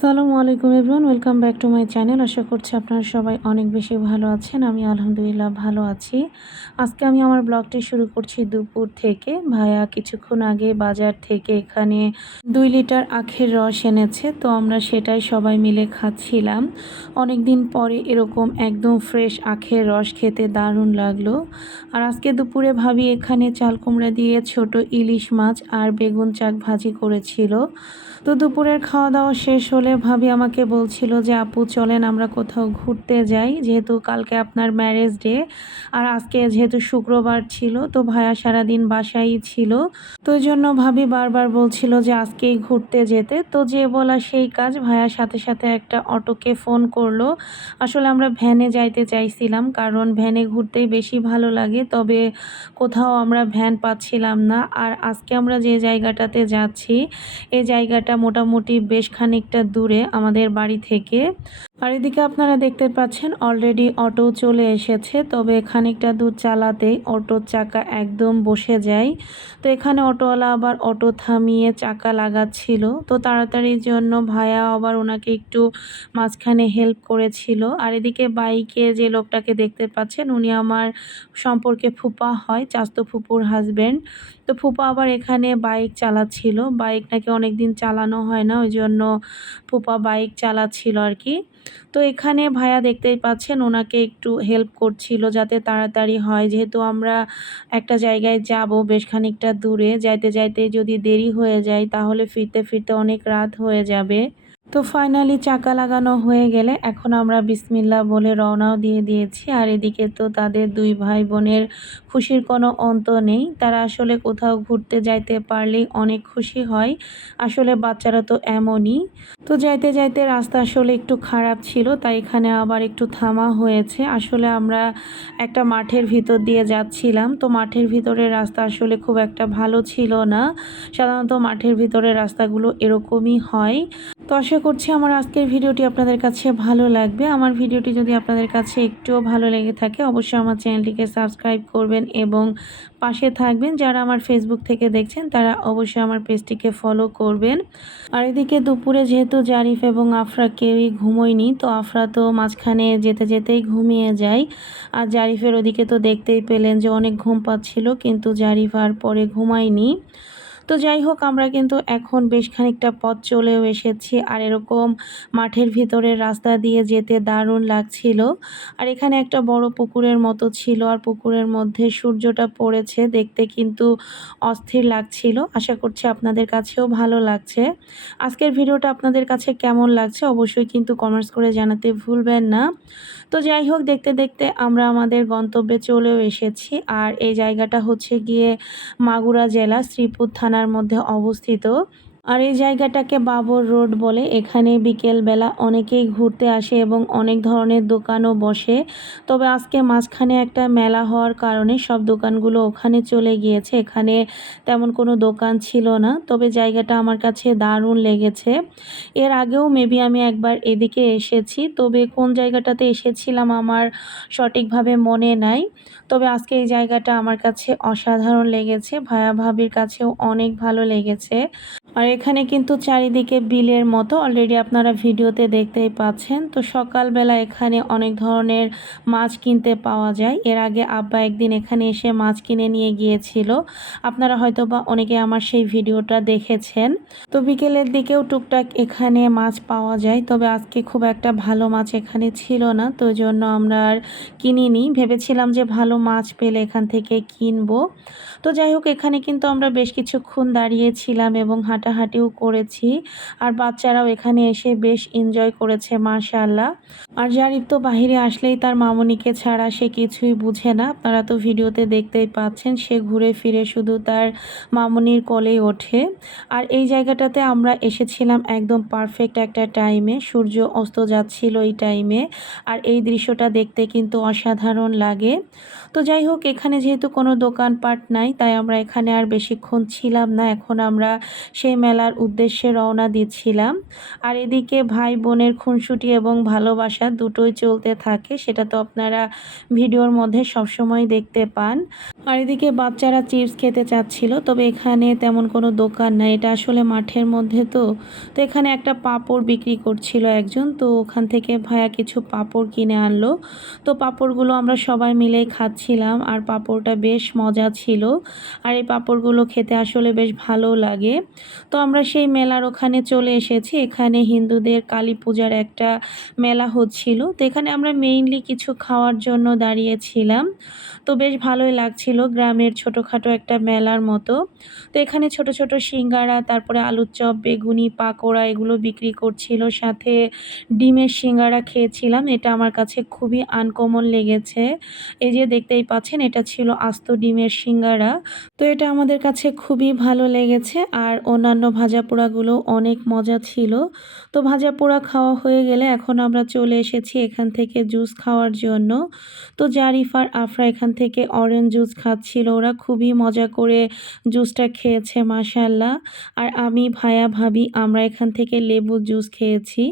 সালামু আলাইকুম everyone, welcome back to my channel. আশা করছি আপনারা সবাই অনেক বেশি ভালো আছেন। আমি আলহামদুলিল্লাহ ভালো আছি। আজকে আমি আমার ব্লগটি শুরু করছি দুপুর থেকে। ভাইয়া কিছুক্ষণ আগে বাজার থেকে এখানে দুই লিটার আখের রস এনেছে, তো আমরা সেটাই সবাই মিলে খাচ্ছিলাম। অনেক দিন পরে এরকম একদম ফ্রেশ আখের রস খেতে দারুণ লাগল। আর আজকে দুপুরে ভাবি এখানে চাল কুমড়া দিয়ে ছোট ইলিশ মাছ আর বেগুন চাক ভাজি করেছিল। তো দুপুরের খাওয়া দাওয়া শেষ হলে ভাবি আমাকে বলছিল যে, আপু, চলেন আমরা কোথাও ঘুরতে যাই। যেহেতু কালকে আপনার ম্যারেজ ডে আর আজকে যেহেতু শুক্রবার ছিল, তো ভাইয়া সারাদিন বাসায় ছিল। তো ওই জন্য ভাবি বারবার বলছিল যে, আজকেই ঘুরতে যেতে। তো যে বলা সেই কাজ ভাইয়ার সাথে সাথে একটা অটোকে ফোন করল। আসলে আমরা ভ্যানে যাইতে চাইছিলাম, কারণ ভ্যানে ঘুরতেই বেশি ভালো লাগে, তবে কোথাও আমরা ভ্যান পাচ্ছিলাম না। আর আজকে আমরা যে জায়গাটাতে যাচ্ছি, এই জায়গাটা মোটামুটি বেশ খানিকটা দূরে আমাদের বাড়ি থেকে আর এদিকে আপনারা দেখতে পাচ্ছেন অলরেডি অটো চলে এসেছে, তবে খানিকটা দূর চালাতেই অটোর চাকা একদম বসে যায়। তো এখানে অটোওয়ালা আবার অটো থামিয়ে চাকা লাগাচ্ছিল। তো তাড়াতাড়ির জন্য ভায়া আবার ওনাকে একটু মাঝখানে হেল্প করেছিল। আর এদিকে বাইকে যে লোকটাকে দেখতে পাচ্ছেন, উনি আমার সম্পর্কে ফুপা হয়, চাস্তো ফুপুর হাজব্যান্ড তো ফুপা আবার এখানে বাইক চালাচ্ছিল। বাইক নাকি অনেক দিন চালানো হয় না, ওই জন্য ফুপা বাইক চালাচ্ছিল আর কি। তো এখানে ভাইয়া দেখতেই পাচ্ছেন ওনাকে একটু হেল্প করছিল যাতে তাড়াতাড়ি হয়। যেহেতু আমরা একটা জায়গায় যাব বেশ খানিকটা দূরে, যাইতে যাইতে যদি দেরি হয়ে যায় তাহলে ফিরতে ফিরতে অনেক রাত হয়ে যাবে। তো ফাইনালি চাকা লাগানো হয়ে গেলে এখন আমরা বিসমিল্লা বলে রওনাও দিয়ে দিয়েছি। আর এদিকে তো তাদের দুই ভাই বোনের খুশির কোনো অন্ত নেই। তারা আসলে কোথাও ঘুরতে যাইতে পারলেই অনেক খুশি হয়। আসলে বাচ্চারা তো এমনই। তো যাইতে যাইতে রাস্তা আসলে একটু খারাপ ছিল, তাই এখানে আবার একটু থামা হয়েছে। আসলে আমরা একটা মাঠের ভিতর দিয়ে যাচ্ছিলাম। তো মাঠের ভিতরের রাস্তা আসলে খুব একটা ভালো ছিল না। সাধারণত মাঠের ভিতরের রাস্তাগুলো এরকমই হয়। তো আশা করছি আমার আজকের ভিডিওটি আপনাদের কাছে ভালো লাগবে। আমার ভিডিওটি যদি আপনাদের কাছে একটুও ভালো লেগে থাকে, অবশ্যই আমার চ্যানেলটিকে সাবস্ক্রাইব করবেন এবং পাশে থাকবেন। যারা আমার ফেসবুক থেকে দেখছেন, তারা অবশ্যই আমার পেজটিকে ফলো করবেন। আর এদিকে দুপুরে যেহেতু জারিফ এবং আফরা কেউই ঘুমোয়নি, তো আফরা তো মাঝখানে যেতে যেতেই ঘুমিয়ে যায়। আর জারিফের ওদিকে তো দেখতেই পেলেন যে অনেক ঘুম পাচ্ছিল, কিন্তু জারিফ আর পরে ঘুমায়নি। তো যাই হোক, আমরা কিন্তু এখন বেশ খানিকটা পথ চলেও এসেছি আর এরকম মাঠের ভিতরের রাস্তা দিয়ে যেতে দারুণ লাগছিল। আর এখানে একটা বড় পুকুরের মতো ছিল আর পুকুরের মধ্যে সূর্যটা পড়েছে, দেখতে কিন্তু অস্থির লাগছিল। আশা করছি আপনাদের কাছেও ভালো লাগছে। আজকের ভিডিওটা আপনাদের কাছে কেমন লাগছে অবশ্যই কিন্তু কমেন্টস করে জানাতে ভুলবেন না। তো যাই হোক, দেখতে দেখতে আমরা আমাদের গন্তব্যে চলেও এসেছি। আর এই জায়গাটা হচ্ছে গিয়ে মাগুরা জেলা, শ্রীপুর থানার মধ্যে অবস্থিত আর এই জায়গাটাকে বাবর রোড বলে। এখানে বিকেলবেলা অনেকেই ঘুরতে আসে এবং অনেক ধরনের দোকানও বসে। তবে আজকে মাঝখানে একটা মেলা হওয়ার কারণে সব দোকানগুলো ওখানে চলে গিয়েছে। এখানে তেমন কোনো দোকান ছিল না, তবে জায়গাটা আমার কাছে দারুণ লেগেছে। এর আগেও মেবি আমি একবার এদিকে এসেছি, তবে কোন জায়গাটাতে এসেছিলাম আমার সঠিকভাবে মনে নাই। তবে আজকে এই জায়গাটা আমার কাছে অসাধারণ লেগেছে, ভায়া ভাবির কাছেও অনেক ভালো লেগেছে। আর এখানে কিন্তু চারিদিকে বিলের মতো অলরেডি আপনারা ভিডিওতে দেখতেই পাচ্ছেন। তো সকালবেলা এখানে অনেক ধরনের মাছ কিনতে পাওয়া যায়। এর আগে আব্বা একদিন এখানে এসে মাছ কিনে নিয়ে গিয়েছিল। আপনারা হয়তো বা অনেকে আমার সেই ভিডিওটা দেখেছেন। তো বিকেলের দিকেও টুকটাক এখানে মাছ পাওয়া যায়। তবে আজকে খুব একটা ভালো মাছ এখানে ছিল না। তো জন্য আমরা আর কিনিনি। ভেবেছিলাম যে ভালো মাছ পেলে এখান থেকে কিনবো। তো যাই হোক, এখানে কিন্তু আমরা বেশ কিছুক্ষণ দাঁড়িয়েছিলাম এবং হাঁটাহাঁটিও করেছি। আর বাচ্চারাও এখানে এসে বেশ এনজয় করেছে মাশাল্লাহ আর জারিফ তো বাহিরে আসলেই তার মামনিকে ছাড়া সে কিছুই বুঝে না। আপনারা তো ভিডিওতে দেখতেই পাচ্ছেন, সে ঘুরে ফিরে শুধু তার মামনির কলেই ওঠে। আর এই জায়গাটাতে আমরা এসেছিলাম একদম পারফেক্ট একটা টাইমে সূর্য অস্ত যাচ্ছিল এই টাইমে আর এই দৃশ্যটা দেখতে কিন্তু অসাধারণ লাগে। তো যাই হোক, এখানে যেহেতু কোনো দোকানপাট নাই, তাই আমরা এখানে আর বেশিক্ষণ ছিলাম না। এখন আমরা সেই মেলা মেলার উদ্দেশ্যে রওনা দিচ্ছিলাম। আর এদিকে ভাই বোনের খুনসুটি এবং ভালোবাসা দুটোই চলতে থাকে, সেটা তো আপনারা ভিডিওর মধ্যে সবসময় দেখতে পান। আর এদিকে বাচ্চারা চিপস খেতে চাচ্ছিল, তবে এখানে তেমন কোনো দোকান নাই, এটা আসলে মাঠের মধ্যে তো। তো এখানে একটা পাপড় বিক্রি করছিল একজন, তো ওখান থেকে ভাইয়া কিছু পাপড় কিনে আনলো। তো পাপড়গুলো আমরা সবাই মিলেই খাচ্ছিলাম, আর পাপড়টা বেশ মজা ছিল, আর এই পাপড়গুলো খেতে আসলে বেশ ভালো লাগে। তো আমরা সেই মেলার ওখানে চলে এসেছি। এখানে হিন্দুদের কালী পূজার একটা মেলা হচ্ছিল। তো এখানে আমরা মেইনলি কিছু খাওয়ার জন্য দাঁড়িয়েছিলাম। তো বেশ ভালোই লাগছিল গ্রামের ছোটোখাটো একটা মেলার মতো। তো এখানে ছোট ছোট সিঙ্গারা, তারপরে আলুর চপ, বেগুনি, পাকোড়া এগুলো বিক্রি করছিল। সাথে ডিমের সিঙ্গারা খেয়েছিলাম। এটা আমার কাছে খুবই আনকমন লেগেছে। এই যে দেখতেই পাচ্ছেন, এটা ছিল আস্ত ডিমের সিঙ্গারা। তো এটা আমাদের কাছে খুবই ভালো লেগেছে। আর অন্যান্য ভাজা পোড়াগুলো অনেক মজা ছিল। তো ভাজা পোড়া খাওয়া হয়ে গেলে এখন আমরা চলে এসেছি এখান থেকে জুস খাওয়ার জন্য। তো জারিফার আফরা এখান থেকে অরেঞ্জ জুস খাচ্ছিল। ওরা খুবই মজা করে জুসটা খেয়েছে মাশাল্লাহ আর আমি, ভায়া, ভাবি, আমরা এখান থেকে লেবুর জুস খেয়েছি।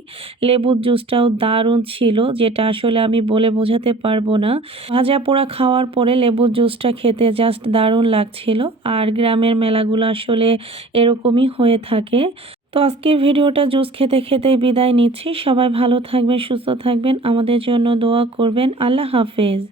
লেবুর জুসটাও দারুণ ছিল, যেটা আসলে আমি বলে বোঝাতে পারব না। ভাজা পোড়া খাওয়ার পরে লেবুর জুসটা খেতে জাস্ট দারুণ লাগছিল। আর গ্রামের মেলাগুলো আসলে এরকমই হয়ে থাকে। তো আজকের ভিডিওটা জুস খেতে খেতে বিদায় নিচ্ছি। সবাই ভালো থাকবেন, সুস্থ থাকবেন। আমাদের জন্য দোয়া করবেন। আল্লাহ হাফেজ।